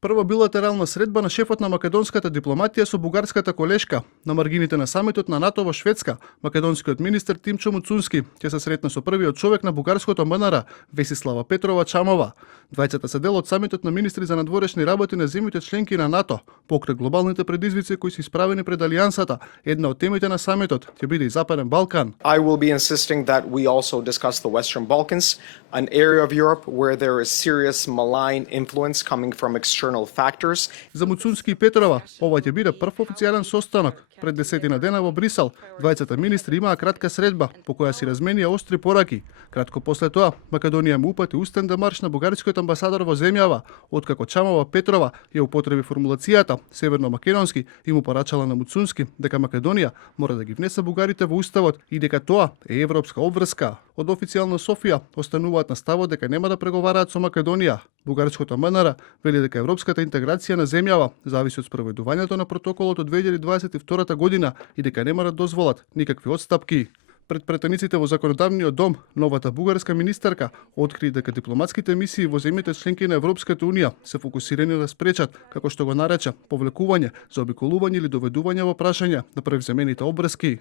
Прва билатерална средба на шефот на македонската дипломатија со бугарската колешка на маргините на самитот на НАТО во Шведска. Македонскиот министер Тимчо Муцунски ќе се сретне со првиот човек на бугарското МНР, Весислава Петрова Чамова. Двајцата се дел од самитот на министри за надворешни работи на земјите членки на НАТО, покрај глобалните предизвици кои се исправени пред алијансата. Една од темите на самитот ќе биде и Западен Балкан. I will be insisting that we also discuss the Western Balkans, an area of Europe where there is serious malign influence coming from external factors. За Муцунски и Петрова, ова ќе биде прв официјален состанок. Пред 10 дена во Брисел, двајцата министри имаа кратка средба, по која си разменија остри пораки. Кратко после тоа, Македонија му упати устен демарш на бугарскиот амбасадор во земјава, откако Чамова Петрова ја употреби формулацијата северно-македонски и му порачала на Муцунски дека Македонија мора да ги внесе бугарите во уставот и дека тоа е европска обврска. Од официјална Софија остануваат на ставот дека нема да преговараат со Македонија. Бугарското МНР вели дека европската интеграција на земјава зависи од спроведувањето на протоколот од 2022 година и дека нема да дозволат никакви отстапки. Пред претениците во законодавниот дом, новата бугарска министерка откри дека дипломатските мисии во земјите членки на Европската унија се фокусирани да спречат, како што го нарече, повлекување, заобиколување или доведување во прашања на превземените обврски.